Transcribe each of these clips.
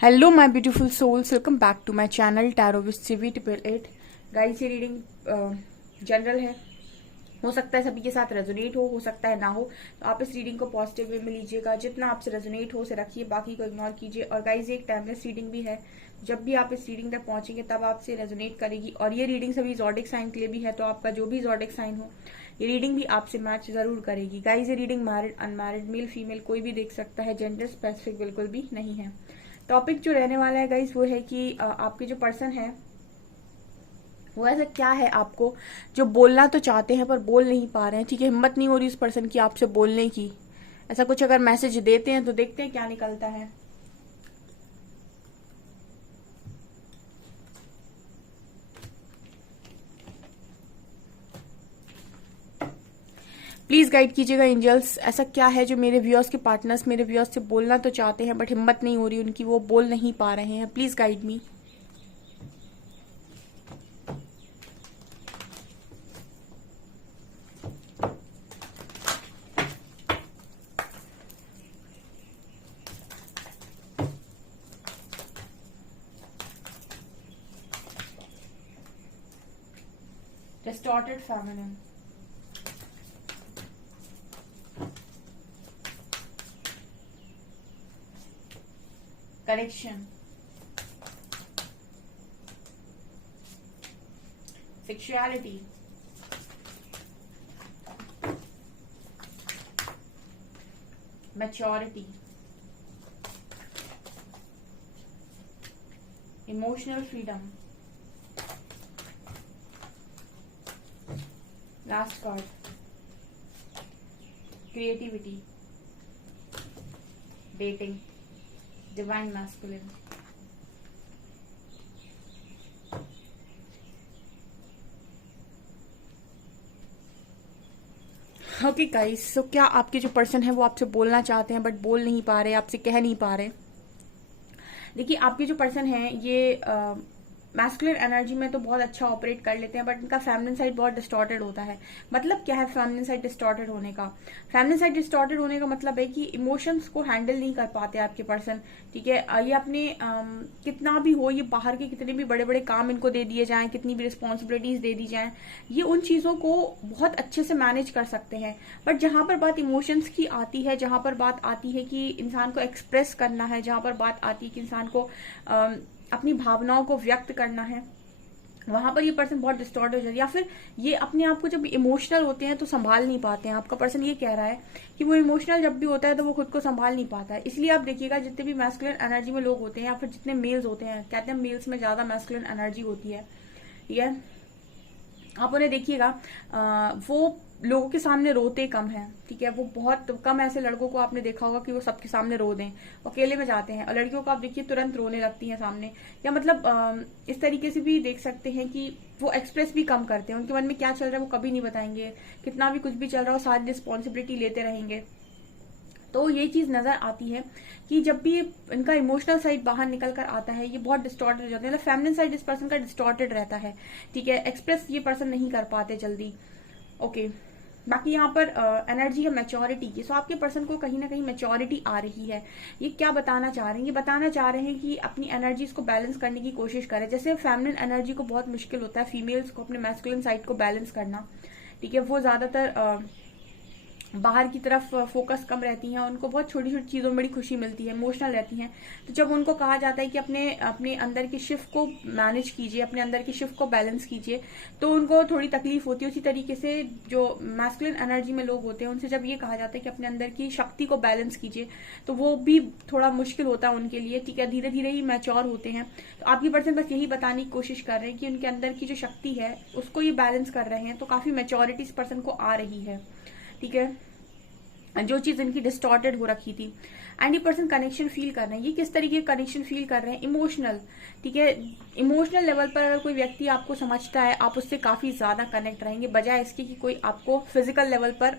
Hello my beautiful souls, welcome back to my channel tarot with CV triple eight. Guys, ये reading general है। हो सकता है सभी के साथ रेजोनेट हो सकता है ना हो। तो आप इस रीडिंग को पॉजिटिव वे में लीजिएगा। जितना आपसे रेजोनेट हो उसे रखिए, बाकी को इग्नोर कीजिए। और गाइस, ये एक टाइमलेस रीडिंग भी है। जब भी आप इस रीडिंग तक पहुंचेंगे तब आपसे रेजोनेट करेगी। और ये रीडिंग सभी जॉडिक साइन के लिए भी है, तो आपका जो भी जॉडिक साइन हो ये रीडिंग भी आपसे मैच जरूर करेगी। गाइस, ये reading married unmarried male female कोई भी देख सकता है, जेंडर स्पेसिफिक बिल्कुल भी नहीं है। टॉपिक जो रहने वाला है गाइस वो है कि आपके जो पर्सन है वो ऐसा क्या है आपको जो बोलना तो चाहते हैं पर बोल नहीं पा रहे हैं। ठीक है, हिम्मत नहीं हो रही उस पर्सन की आपसे बोलने की। ऐसा कुछ अगर मैसेज देते हैं तो देखते हैं क्या निकलता है। प्लीज गाइड कीजिएगा एंजल्स, ऐसा क्या है जो मेरे व्यूअर्स के पार्टनर्स मेरे व्यूअर्स से बोलना तो चाहते हैं बट हिम्मत नहीं हो रही उनकी, वो बोल नहीं पा रहे हैं। Please guide me. Distorted feminine, correction, sexuality, maturity, emotional freedom, last card, creativity, dating, divine masculine. Okay guys, so क्या आपके जो पर्सन है वो आपसे बोलना चाहते हैं बट बोल नहीं पा रहे, आपसे कह नहीं पा रहे। देखिए, आपके जो पर्सन है ये मैस्कुलिन एनर्जी में तो बहुत अच्छा ऑपरेट कर लेते हैं बट इनका फेमिनिन साइड बहुत डिस्टॉर्टेड होता है। मतलब क्या है फेमिनिन साइड डिस्टॉर्टेड होने का? फेमिनिन साइड डिस्टॉर्टेड होने का मतलब है कि इमोशंस को हैंडल नहीं कर पाते आपके पर्सन। ठीक है, ये अपने कितना भी हो, ये बाहर के कितने भी बड़े बड़े काम इनको दे दिए जाएं, कितनी भी रिस्पॉन्सिबिलिटीज दे दी जाएं, ये उन चीजों को बहुत अच्छे से मैनेज कर सकते हैं। बट जहां पर बात इमोशंस की आती है, जहां पर बात आती है कि इंसान को एक्सप्रेस करना है, जहां पर बात आती है कि इंसान को अपनी भावनाओं को व्यक्त करना है, वहां पर ये पर्सन बहुत डिस्टॉर्ट हो जाता है। या फिर ये अपने आप को जब इमोशनल होते हैं तो संभाल नहीं पाते हैं। आपका पर्सन ये कह रहा है कि वो इमोशनल जब भी होता है तो वो खुद को संभाल नहीं पाता है। इसलिए आप देखिएगा, जितने भी मैस्कुलिन एनर्जी में लोग होते हैं या फिर जितने मेल्स होते हैं, कहते हैं मेल्स में ज्यादा मैस्कुलिन एनर्जी होती है। ठीक है, आप उन्हें देखिएगा, वो लोगों के सामने रोते कम हैं। ठीक है, वो बहुत कम ऐसे लड़कों को आपने देखा होगा कि वो सबके सामने रो दें, अकेले में जाते हैं। और लड़कियों को आप देखिए तुरंत रोने लगती हैं सामने। या मतलब इस तरीके से भी देख सकते हैं कि वो एक्सप्रेस भी कम करते हैं। उनके मन में क्या चल रहा है वो कभी नहीं बताएंगे। कितना भी कुछ भी चल रहा हो, सारी रिस्पॉन्सिबिलिटी लेते रहेंगे। तो ये चीज नजर आती है कि जब भी इनका इमोशनल साइड बाहर निकल कर आता है ये बहुत डिस्टॉर्टेड हो जाते हैं। मतलब फेमिनिन साइड इस पर्सन का डिस्टॉर्टेड रहता है। ठीक है, एक्सप्रेस ये पर्सन नहीं कर पाते जल्दी। ओके, बाकी यहाँ पर एनर्जी है मैच्योरिटी की। सो आपके पर्सन को कहीं ना कहीं मैच्योरिटी आ रही है। ये क्या बताना चाह रहे हैं? ये बताना चाह रहे हैं कि अपनी एनर्जीज को बैलेंस करने की कोशिश करें। जैसे फेमिनिन एनर्जी को बहुत मुश्किल होता है फीमेल्स को अपने मैस्कुलिन साइड को बैलेंस करना। ठीक है, वो ज्यादातर बाहर की तरफ फोकस कम रहती हैं। उनको बहुत छोटी छोटी चीजों में बड़ी खुशी मिलती है, इमोशनल रहती हैं। तो जब उनको कहा जाता है कि अपने अपने अंदर की शिफ्ट को मैनेज कीजिए, अपने अंदर की शिफ्ट को बैलेंस कीजिए, तो उनको थोड़ी तकलीफ होती है। उसी तरीके से जो मैस्कुलिन एनर्जी में लोग होते हैं उनसे जब ये कहा जाता है कि अपने अंदर की शक्ति को बैलेंस कीजिए, तो वो भी थोड़ा मुश्किल होता है उनके लिए। ठीक है, धीरे धीरे ही मैच्योर होते हैं। तो आपकी पर्सन बस यही बताने की कोशिश कर रहे हैं कि उनके अंदर की जो शक्ति है उसको ये बैलेंस कर रहे हैं। तो काफी मैच्योरिटी इस पर्सन को आ रही है। ठीक है, जो चीज इनकी डिस्टॉर्टेड हो रखी थी। एंड ये पर्सन कनेक्शन फील कर रहे हैं। ये किस तरीके का कनेक्शन फील कर रहे हैं? इमोशनल। ठीक है, इमोशनल लेवल पर अगर कोई व्यक्ति आपको समझता है आप उससे काफी ज्यादा कनेक्ट रहेंगे, बजाय इसके कि कोई आपको फिजिकल लेवल पर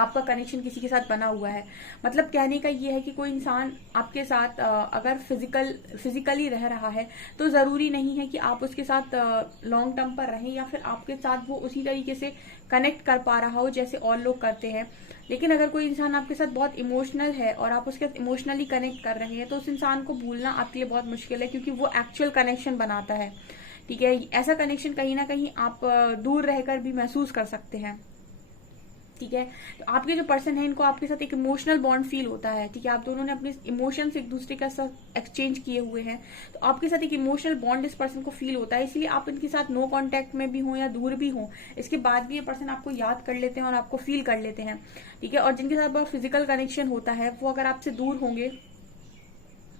आपका कनेक्शन किसी के साथ बना हुआ है। मतलब कहने का ये है कि कोई इंसान आपके साथ अगर फिजिकली रह रहा है तो जरूरी नहीं है कि आप उसके साथ लॉन्ग टर्म पर रहें या फिर आपके साथ वो उसी तरीके से कनेक्ट कर पा रहा हो जैसे और लोग करते हैं। लेकिन अगर कोई इंसान आपके साथ बहुत इमोशनल है और आप उसके साथ इमोशनली कनेक्ट कर रहे हैं तो उस इंसान को भूलना आपके लिए बहुत मुश्किल है, क्योंकि वो एक्चुअल कनेक्शन बनाता है। ठीक है, ऐसा कनेक्शन कहीं ना कहीं आप दूर रहकर भी महसूस कर सकते हैं। ठीक है, तो आपके जो पर्सन है इनको आपके साथ एक इमोशनल बॉन्ड फील होता है। ठीक है, आप दोनों ने अपने इमोशंस एक दूसरे के साथ एक्सचेंज किए हुए हैं, तो आपके साथ एक इमोशनल बॉन्ड इस पर्सन को फील होता है। इसलिए आप इनके साथ नो कांटेक्ट में भी हो या दूर भी हो, इसके बाद भी ये पर्सन आपको याद कर लेते हैं और आपको फील कर लेते हैं। ठीक है, और जिनके साथ बहुत फिजिकल कनेक्शन होता है वो अगर आपसे दूर होंगे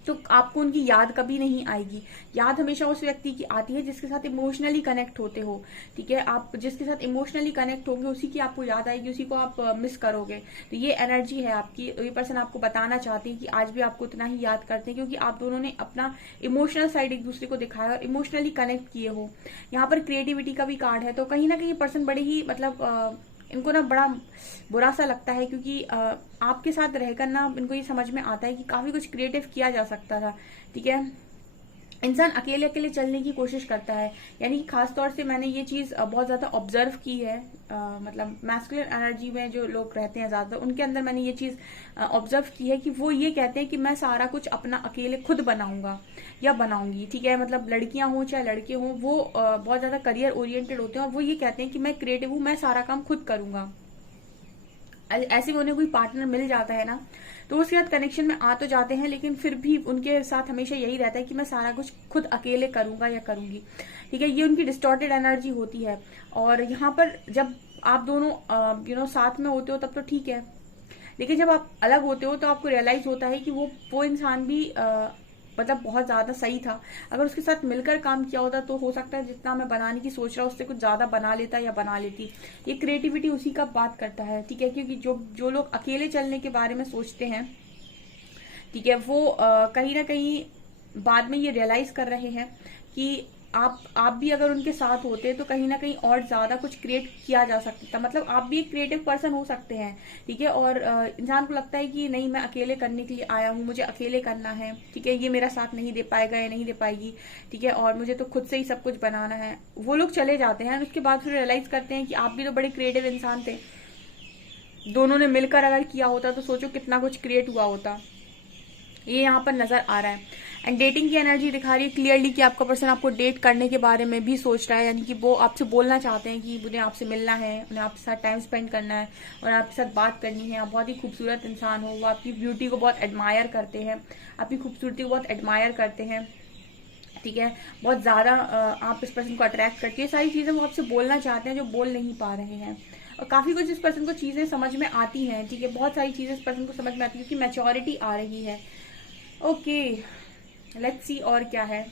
तो आपको उनकी याद कभी नहीं आएगी। याद हमेशा उस व्यक्ति की आती है जिसके साथ इमोशनली कनेक्ट होते हो। ठीक है, आप जिसके साथ इमोशनली कनेक्ट होंगे उसी की आपको याद आएगी, उसी को आप मिस करोगे। तो ये एनर्जी है आपकी। ये पर्सन आपको बताना चाहते हैं कि आज भी आपको उतना ही याद करते हैं, क्योंकि आप दोनों ने अपना इमोशनल साइड एक दूसरे को दिखाया और इमोशनली कनेक्ट किए हो। यहाँ पर क्रिएटिविटी का भी कार्ड है, तो कहीं ना कहीं पर्सन बड़े ही मतलब इनको ना बड़ा बुरा सा लगता है, क्योंकि आपके साथ रहकर ना इनको ये समझ में आता है कि काफी कुछ क्रिएटिव किया जा सकता था। ठीक है, इंसान अकेले अकेले चलने की कोशिश करता है, यानी कि खास तौर से मैंने ये चीज बहुत ज्यादा ऑब्जर्व की है। मतलब मैस्कुलिन एनर्जी में जो लोग रहते हैं ज्यादा, उनके अंदर मैंने ये चीज ऑब्जर्व की है कि वो ये कहते हैं कि मैं सारा कुछ अपना अकेले खुद बनाऊंगा या बनाऊंगी। ठीक है, मतलब लड़कियां हों चाहे लड़के हों, वो बहुत ज्यादा करियर ओरिएंटेड होते हैं और वो ये कहते हैं कि मैं क्रिएटिव हूं, मैं सारा काम खुद करूंगा। ऐसे में उन्हें कोई पार्टनर मिल जाता है ना तो उसके साथ कनेक्शन में आ तो जाते हैं, लेकिन फिर भी उनके साथ हमेशा यही रहता है कि मैं सारा कुछ खुद अकेले करूंगा या करूंगी। ठीक है, ये उनकी डिस्टॉर्टेड एनर्जी होती है। और यहाँ पर जब आप दोनों साथ में होते हो तब तो ठीक है, लेकिन जब आप अलग होते हो तो आपको रियलाइज होता है कि वो इंसान भी मतलब बहुत ज्यादा सही था। अगर उसके साथ मिलकर काम किया होता तो हो सकता है जितना मैं बनाने की सोच रहा हूँ उससे कुछ ज्यादा बना लेता या बना लेती। ये क्रिएटिविटी उसी का बात करता है। ठीक है, क्योंकि जो लोग अकेले चलने के बारे में सोचते हैं, ठीक है, वो कहीं ना कहीं बाद में ये रियलाइज कर रहे हैं कि आप भी अगर उनके साथ होते तो कहीं ना कहीं और ज्यादा कुछ क्रिएट किया जा सकता था। मतलब आप भी एक क्रिएटिव पर्सन हो सकते हैं। ठीक है, और इंसान को लगता है कि नहीं, मैं अकेले करने के लिए आया हूँ, मुझे अकेले करना है। ठीक है, ये मेरा साथ नहीं दे पाएगा या नहीं दे पाएगी। ठीक है, और मुझे तो खुद से ही सब कुछ बनाना है। वो लोग चले जाते हैं, उसके बाद फिर रियलाइज करते हैं कि आप भी तो बड़े क्रिएटिव इंसान थे, दोनों ने मिलकर अगर किया होता तो सोचो कितना कुछ क्रिएट हुआ होता। ये यहाँ पर नजर आ रहा है। एंड डेटिंग की एनर्जी दिखा रही है क्लियरली कि आपका पर्सन आपको डेट करने के बारे में भी सोच रहा है, यानी कि वो आपसे बोलना चाहते हैं कि उन्हें आपसे मिलना है, उन्हें आपके साथ टाइम स्पेंड करना है और आपके साथ बात करनी है। आप बहुत ही खूबसूरत इंसान हो, वो आपकी ब्यूटी को बहुत एडमायर करते हैं, आपकी खूबसूरती को बहुत एडमायर करते हैं। ठीक है, बहुत ज्यादा आप इस पर्सन को अट्रैक्ट करती है। सारी चीजें वो आपसे बोलना चाहते हैं जो बोल नहीं पा रहे हैं, और काफी कुछ इस पर्सन को चीजें समझ में आती हैं। ठीक है, बहुत सारी चीजें इस पर्सन को समझ में आती है क्योंकि मैच्योरिटी आ रही है। ओके, लेट्स सी और क्या है।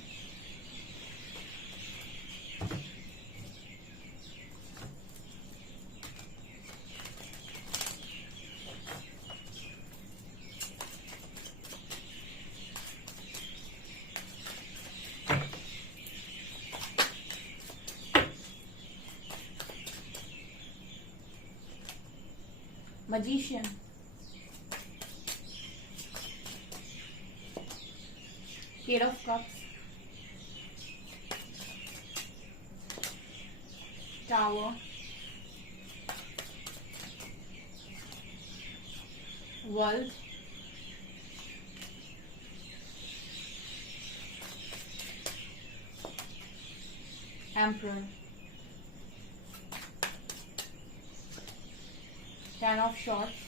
Magician, Eight of Cups, Tower, World, Emperor, Ten of Swords,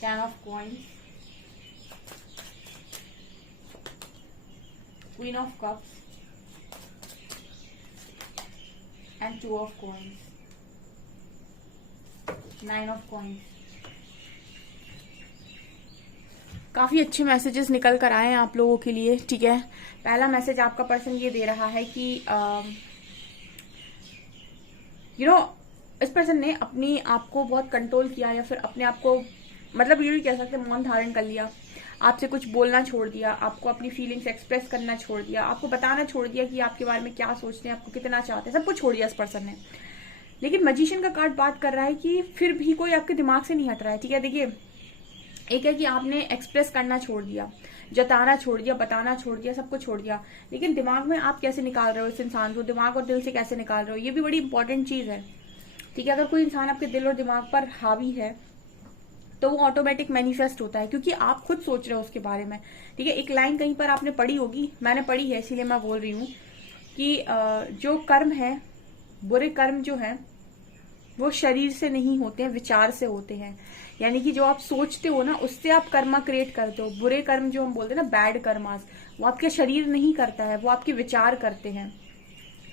Ten of Coins, Queen of Cups and Two of Coins, Nine of Coins। काफी अच्छे मैसेजेस निकल कर आए हैं आप लोगों के लिए। ठीक है, पहला मैसेज आपका पर्सन ये दे रहा है कि इस पर्सन ने अपनी आप को बहुत कंट्रोल किया या फिर अपने आप को, मतलब ये भी कह सकते हैं, मौन धारण कर लिया, आपसे कुछ बोलना छोड़ दिया, आपको अपनी फीलिंग्स एक्सप्रेस करना छोड़ दिया, आपको बताना छोड़ दिया कि आपके बारे में क्या सोचते हैं, आपको कितना चाहते हैं, सब कुछ छोड़ दिया इस पर्सन ने। लेकिन मैजिशियन का कार्ड बात कर रहा है कि फिर भी कोई आपके दिमाग से नहीं हट रहा है, ठीक है। देखिए, एक है कि आपने एक्सप्रेस करना छोड़ दिया, जताना छोड़ दिया, बताना छोड़ दिया, सब कुछ छोड़ दिया, लेकिन दिमाग में आप कैसे निकाल रहे हो इस इंसान को, दिमाग और दिल से कैसे निकाल रहे हो, ये भी बड़ी इंपॉर्टेंट चीज है, ठीक है। अगर कोई इंसान आपके दिल और दिमाग पर हावी है तो वो ऑटोमेटिक मैनिफेस्ट होता है, क्योंकि आप खुद सोच रहे हो उसके बारे में, ठीक है। एक लाइन कहीं पर आपने पढ़ी होगी, मैंने पढ़ी है इसीलिए मैं बोल रही हूँ कि जो कर्म है, बुरे कर्म जो है वो शरीर से नहीं होते हैं, विचार से होते हैं। यानी कि जो आप सोचते हो ना, उससे आप कर्मा क्रिएट करते हो। बुरे कर्म जो हम बोलते हैं ना, बैड कर्मास, वो आपके शरीर नहीं करता है, वो आपके विचार करते हैं,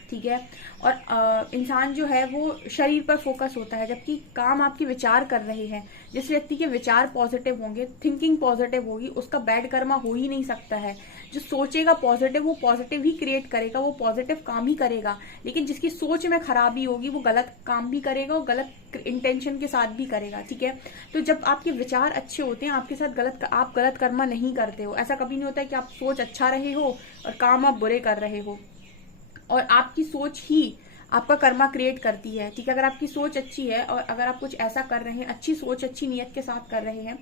ठीक है। और इंसान जो है वो शरीर पर फोकस होता है, जबकि काम आपके विचार कर रहे हैं। जिस व्यक्ति के विचार पॉजिटिव होंगे, थिंकिंग पॉजिटिव होगी, उसका बैड कर्मा हो ही नहीं सकता है। जो सोचेगा पॉजिटिव, वो पॉजिटिव ही क्रिएट करेगा, वो पॉजिटिव काम ही करेगा। लेकिन जिसकी सोच में खराबी होगी, वो गलत काम भी करेगा और गलत इंटेंशन के साथ भी करेगा, ठीक है। तो जब आपके विचार अच्छे होते हैं, आपके साथ आप गलत कर्मा नहीं करते हो। ऐसा कभी नहीं होता है कि आप सोच अच्छा रहे हो और काम आप बुरे कर रहे हो। और आपकी सोच ही आपका कर्मा क्रिएट करती है, ठीक है। अगर आपकी सोच अच्छी है और अगर आप कुछ ऐसा कर रहे हैं, अच्छी सोच अच्छी नीयत के साथ कर रहे हैं,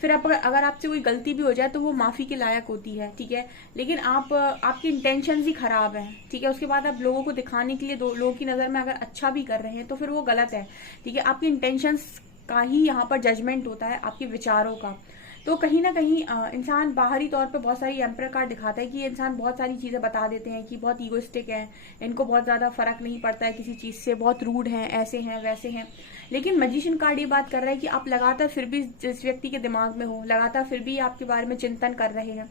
फिर अगर आपसे कोई गलती भी हो जाए तो वो माफी के लायक होती है, ठीक है। लेकिन आपकी इंटेंशन ही खराब है, ठीक है। उसके बाद आप लोगों को दिखाने के लिए लोगों की नजर में अगर अच्छा भी कर रहे हैं तो फिर वो गलत है, ठीक है। आपकी इंटेंशन का ही यहाँ पर जजमेंट होता है, आपके विचारों का। तो कहीं ना कहीं इंसान बाहरी तौर पे बहुत सारी एम्पर कार्ड दिखाता है कि ये इंसान बहुत सारी चीजें बता देते हैं कि बहुत ईगोइस्टिक है, इनको बहुत ज्यादा फर्क नहीं पड़ता है किसी चीज से, बहुत रूड हैं, ऐसे हैं, वैसे हैं। लेकिन मैजिशियन कार्ड ये बात कर रहा है कि आप लगातार फिर भी जिस व्यक्ति के दिमाग में हो, लगातार फिर भी आपके बारे में चिंतन कर रहे हैं।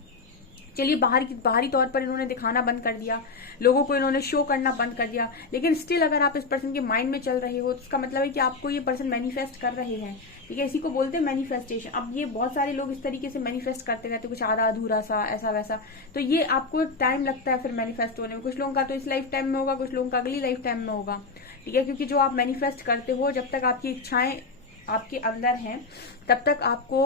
चलिए, बाहरी तौर पर इन्होंने दिखाना बंद कर दिया, लोगों को इन्होंने शो करना बंद कर दिया, लेकिन स्टिल अगर आप इस पर्सन के माइंड में चल रहे हो तो इसका मतलब है कि आपको ये पर्सन मैनिफेस्ट कर रहे हैं, ठीक है। इसी को बोलते हैं मैनिफेस्टेशन। अब ये बहुत सारे लोग इस तरीके से मैनिफेस्ट करते रहते, कुछ आधा अधूरा सा, ऐसा वैसा, तो ये आपको टाइम लगता है फिर मैनिफेस्ट होने में। कुछ लोगों का तो इस लाइफ टाइम में होगा, कुछ लोगों का अगली लाइफ टाइम में होगा, ठीक है। क्योंकि जो आप मैनिफेस्ट करते हो, जब तक आपकी इच्छाएं आपके अंदर हैं, तब तक आपको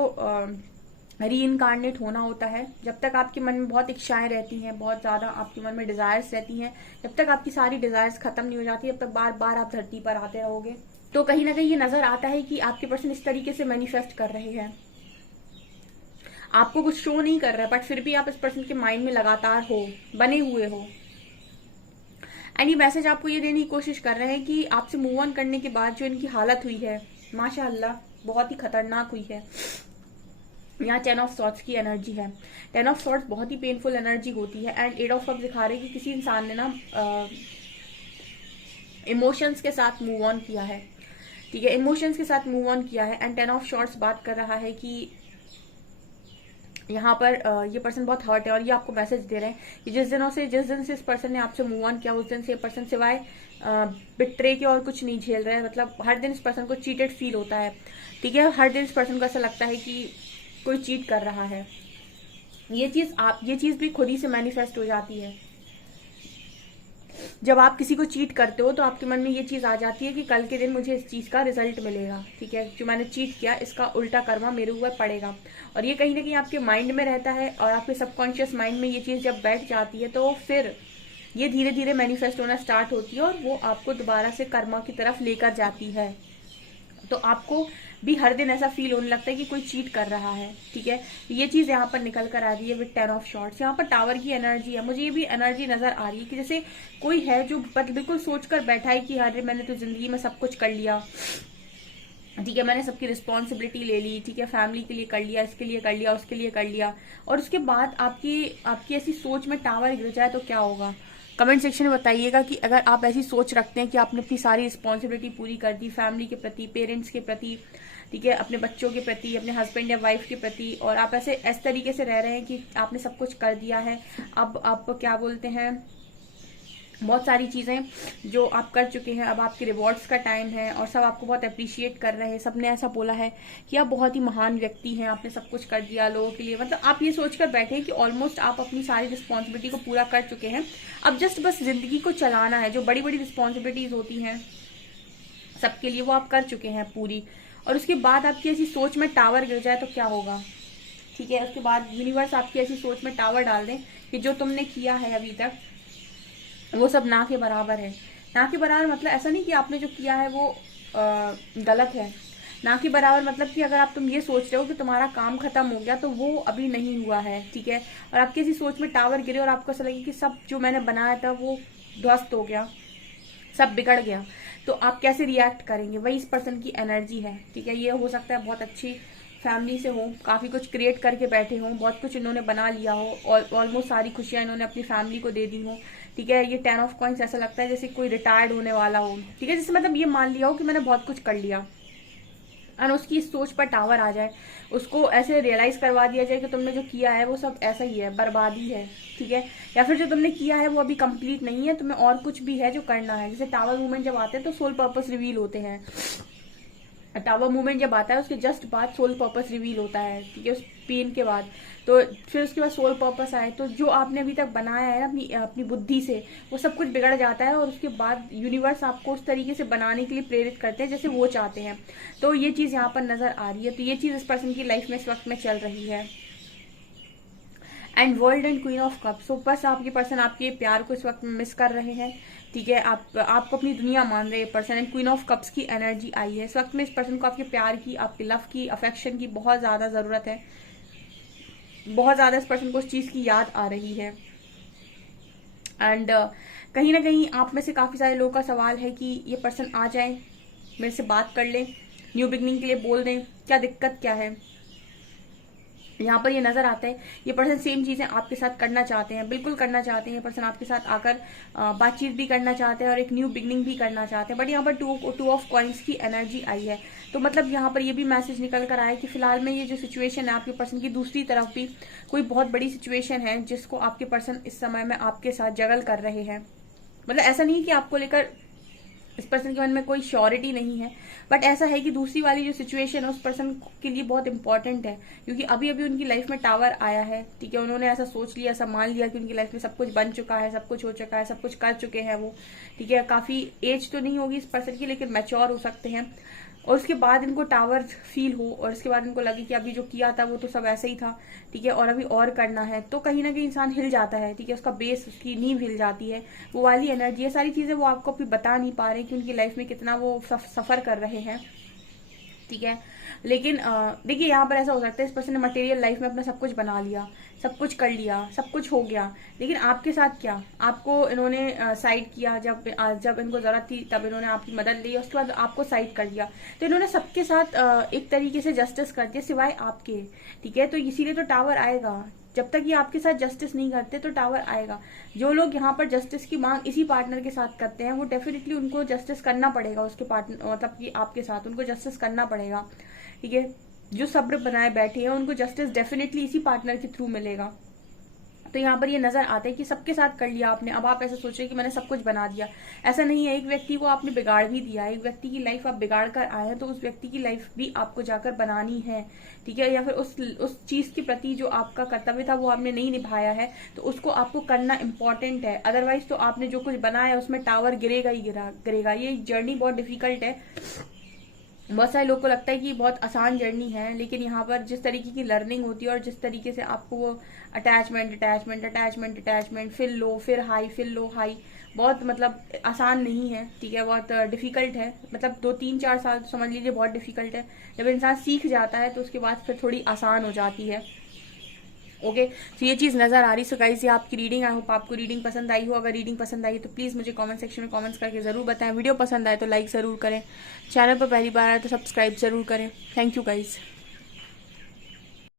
री इनकारनेट होना होता है। जब तक आपके मन में बहुत इच्छाएं रहती हैं, बहुत ज्यादा आपके मन में डिजायर्स रहती हैं, जब तक आपकी सारी डिजायर्स खत्म नहीं हो जाती, तब तक बार बार आप धरती पर आते रहोगे। तो कहीं ना कहीं ये नजर आता है कि आपके पर्सन इस तरीके से मैनिफेस्ट कर रहे हैं, आपको कुछ शो नहीं कर रहा है, बट फिर भी आप इस पर्सन के माइंड में लगातार हो, बने हुए हो। एंड ये मैसेज आपको ये देने की कोशिश कर रहे हैं कि आपसे मूव ऑन करने के बाद जो इनकी हालत हुई है, माशाअल्लाह बहुत ही खतरनाक हुई है। यहाँ 10 ऑफ सॉर्ट्स की एनर्जी है। 10 ऑफ सॉर्ट्स बहुत ही पेनफुल एनर्जी होती है। एंड 8 ऑफ कप्स दिखा रहे हैं कि किसी इंसान ने ना इमोशंस के साथ मूव ऑन किया है, ठीक है, इमोशंस के साथ मूव ऑन किया है। एंड 10 ऑफ शॉर्ट्स बात कर रहा है कि यहाँ पर ये पर्सन बहुत हर्ट है और ये आपको मैसेज दे रहे हैं कि जिस दिन से इस पर्सन ने आपसे मूव ऑन किया, उस दिन से ये पर्सन सिवाय बिट्रे के और कुछ नहीं झेल रहा है। मतलब हर दिन इस पर्सन को चीटेड फील होता है, ठीक है। हर दिन इस पर्सन को ऐसा लगता है कि कोई चीट कर रहा है। ये चीज भी खुद ही से मैनिफेस्ट हो जाती है। जब आप किसी को चीट करते हो तो आपके मन में ये चीज आ जाती है कि कल के दिन मुझे इस चीज का रिजल्ट मिलेगा, ठीक है। जो मैंने चीट किया इसका उल्टा कर्मा मेरे ऊपर पड़ेगा। और ये कहीं ना कहीं आपके माइंड में रहता है और आपके सबकॉन्शियस माइंड में ये चीज जब बैठ जाती है तो फिर ये धीरे धीरे मैनिफेस्ट होना स्टार्ट होती है और वो आपको दोबारा से कर्मा की तरफ लेकर जाती है। तो आपको भी हर दिन ऐसा फील होने लगता है कि कोई चीट कर रहा है, ठीक है। ये चीज यहाँ पर निकल कर आ रही है विद 10 ऑफ शॉर्ट्स। यहाँ पर टावर की एनर्जी है। मुझे ये भी एनर्जी नजर आ रही है कि जैसे कोई है जो बिल्कुल सोचकर बैठा है कि अरे मैंने तो जिंदगी में सब कुछ कर लिया, ठीक है, मैंने सबकी रिस्पॉन्सिबिलिटी ले ली, ठीक है, फैमिली के लिए कर लिया, इसके लिए कर लिया, उसके लिए कर लिया, और उसके बाद आपकी ऐसी सोच में टावर गिर जाए तो क्या होगा। कमेंट सेक्शन में बताइएगा कि अगर आप ऐसी सोच रखते हैं कि आपने अपनी सारी रिस्पॉन्सिबिलिटी पूरी कर दी, फैमिली के प्रति, पेरेंट्स के प्रति, ठीक है, अपने बच्चों के प्रति, अपने हस्बैंड या वाइफ के प्रति, और आप इस तरीके से रह रहे हैं कि आपने सब कुछ कर दिया है। अब आप क्या बोलते हैं, बहुत सारी चीजें जो आप कर चुके हैं, अब आपके रिवॉर्ड्स का टाइम है और सब आपको बहुत अप्रिशिएट कर रहे हैं। सबने ऐसा बोला है कि आप बहुत ही महान व्यक्ति हैं, आपने सब कुछ कर दिया लोगों के लिए। मतलब आप ये सोचकर बैठे हैं कि ऑलमोस्ट आप अपनी सारी रिस्पॉन्सिबिलिटी को पूरा कर चुके हैं। अब जस्ट बस जिंदगी को चलाना है। जो बड़ी बड़ी रिस्पॉन्सिबिलिटीज होती हैं सबके लिए वो आप कर चुके हैं पूरी। और उसके बाद आपकी ऐसी सोच में टावर गिर जाए तो क्या होगा, ठीक है। उसके बाद यूनिवर्स आपकी ऐसी सोच में टावर डाल दें कि जो तुमने किया है अभी तक वो सब ना के बराबर है। ना के बराबर मतलब ऐसा नहीं कि आपने जो किया है वो गलत है। ना के बराबर मतलब कि अगर आप तुम ये सोच रहे हो कि तुम्हारा काम खत्म हो गया तो वो अभी नहीं हुआ है, ठीक है, और आपकी ऐसी सोच में टावर गिरे और आपको ऐसा लगे कि सब जो मैंने बनाया था वो ध्वस्त हो गया, सब बिगड़ गया, तो आप कैसे रिएक्ट करेंगे, वही इस पर्सन की एनर्जी है, ठीक है। ये हो सकता है बहुत अच्छी फैमिली से हो, काफी कुछ क्रिएट करके बैठे हो, बहुत कुछ इन्होंने बना लिया हो और ऑलमोस्ट सारी खुशियां इन्होंने अपनी फैमिली को दे दी हो, ठीक है। ये 10 ऑफ कॉइंस ऐसा लगता है जैसे कोई रिटायर्ड होने वाला हो, ठीक है, जैसे मतलब ये मान लिया हो कि मैंने बहुत कुछ कर लिया और उसकी इस सोच पर टावर आ जाए, उसको ऐसे रियलाइज करवा दिया जाए कि तुमने जो किया है वो सब ऐसा ही है, बर्बादी है, ठीक है, या फिर जो तुमने किया है वो अभी कंप्लीट नहीं है, तुम्हें और कुछ भी है जो करना है। जैसे टावर मूवमेंट जब आते हैं तो सोल पर्पस रिवील होते हैं, टावर मूवमेंट जब आता है उसके जस्ट बाद सोल पर्पस रिवील होता है, ठीक है, उस पेन के बाद, तो फिर उसके बाद सोल पर्पस आए तो जो आपने अभी तक बनाया है अपनी अपनी बुद्धि से वो सब कुछ बिगड़ जाता है और उसके बाद यूनिवर्स आपको उस तरीके से बनाने के लिए प्रेरित करते हैं जैसे वो चाहते हैं। तो ये चीज यहाँ पर नजर आ रही है, तो ये चीज इस पर्सन की लाइफ में इस वक्त में चल रही है। And world and queen of cup, so बस आपके पर्सन आपके प्यार को इस वक्त में मिस कर रहे हैं, ठीक है, आपको अपनी दुनिया मान रहे हैं person. And queen of cups की एनर्जी आई है इस वक्त में, इस पर्सन को आपके प्यार की, आपके लव की, अफेक्शन की बहुत ज्यादा जरूरत है, बहुत ज्यादा इस पर्सन को उस चीज की याद आ रही है। एंड कहीं ना कहीं आप में से काफी सारे लोगों का सवाल है कि ये पर्सन आ जाए, मेरे से बात कर ले, न्यू बिगनिंग के लिए बोल दें, क्या दिक्कत क्या है। यहाँ पर ये नजर आता है ये पर्सन सेम चीजें आपके साथ करना चाहते हैं, बिल्कुल करना चाहते हैं, ये पर्सन आपके साथ आकर बातचीत भी करना चाहते हैं और एक न्यू बिगनिंग भी करना चाहते हैं। बट यहाँ पर टू ऑफ कॉइंस की एनर्जी आई है, तो मतलब यहाँ पर ये भी मैसेज निकल कर आया कि फिलहाल में ये जो सिचुएशन है आपके पर्सन की दूसरी तरफ भी कोई बहुत बड़ी सिचुएशन है जिसको आपके पर्सन इस समय में आपके साथ जगल कर रहे हैं। मतलब ऐसा नहीं कि आपको लेकर इस पर्सन के मन में कोई श्योरिटी नहीं है, बट ऐसा है कि दूसरी वाली जो सिचुएशन है उस पर्सन के लिए बहुत इंपॉर्टेंट है, क्योंकि अभी अभी उनकी लाइफ में टावर आया है, ठीक है, उन्होंने ऐसा सोच लिया, ऐसा मान लिया कि उनकी लाइफ में सब कुछ बन चुका है, सब कुछ हो चुका है, सब कुछ कर चुके हैं वो, ठीक है। काफी एज तो नहीं होगी इस पर्सन की लेकिन मैच्योर हो सकते हैं, और उसके बाद इनको टावर फील हो और उसके बाद इनको लगे कि अभी जो किया था वो तो सब ऐसे ही था, ठीक है, और अभी और करना है, तो कहीं ना कहीं इंसान हिल जाता है, ठीक है, उसका बेस, उसकी नींव हिल जाती है, वो वाली एनर्जी, ये सारी चीजें वो आपको अभी बता नहीं पा रहे कि उनकी लाइफ में कितना वो सफर कर रहे हैं, ठीक है। लेकिन देखिए यहाँ पर ऐसा हो सकता है इस पर्सन ने मटेरियल लाइफ में अपना सब कुछ बना लिया, सब कुछ कर लिया, सब कुछ हो गया, लेकिन आपके साथ क्या, आपको इन्होंने साइड किया, जब इनको जरूरत थी तब इन्होंने आपकी मदद ली, उसके बाद आपको साइड कर दिया, तो इन्होंने सबके साथ एक तरीके से जस्टिस कर दिया सिवाय आपके, ठीक है। तो इसीलिए तो टावर आएगा, जब तक ये आपके साथ जस्टिस नहीं करते तो टावर आएगा। जो लोग यहाँ पर जस्टिस की मांग इसी पार्टनर के साथ करते हैं वो डेफिनेटली उनको जस्टिस करना पड़ेगा, उसके पार्टनर मतलब कि आपके साथ उनको जस्टिस करना पड़ेगा, ठीक है। जो सब्र बनाए बैठे हैं उनको जस्टिस डेफिनेटली इसी पार्टनर के थ्रू मिलेगा। तो यहाँ पर ये नजर आता है कि सबके साथ कर लिया आपने, अब आप ऐसे सोच रहे कि मैंने सब कुछ बना दिया, ऐसा नहीं है। एक व्यक्ति को आपने बिगाड़ भी दिया, एक व्यक्ति की लाइफ आप बिगाड़ कर आए हैं तो उस व्यक्ति की लाइफ भी आपको जाकर बनानी है, ठीक है, या फिर उस चीज के प्रति जो आपका कर्तव्य था वो आपने नहीं निभाया है तो उसको आपको करना इंपॉर्टेंट है। अदरवाइज तो आपने जो कुछ बनाया उसमें टावर गिरेगा ही गिरेगा। ये जर्नी बहुत डिफिकल्ट है, बहुत सारे लोगों को लगता है कि बहुत आसान जर्नी है, लेकिन यहाँ पर जिस तरीके की लर्निंग होती है और जिस तरीके से आपको वो अटैचमेंट फिर लो फिर हाई फिर लो हाई, बहुत मतलब आसान नहीं है, ठीक है, बहुत डिफिकल्ट है। मतलब 2-3-4 साल समझ लीजिए बहुत डिफिकल्ट है, जब इंसान सीख जाता है तो उसके बाद फिर थोड़ी आसान हो जाती है। ओके, तो ये चीज नजर आ रही। सो गाइस ये आपकी रीडिंग, आई होप आपको रीडिंग पसंद आई हो। अगर रीडिंग पसंद आई तो प्लीज मुझे कमेंट सेक्शन में कमेंट्स करके जरूर बताएं। वीडियो पसंद आए तो लाइक जरूर करें, चैनल पर पहली बार आए तो सब्सक्राइब जरूर करें। Thank you guys.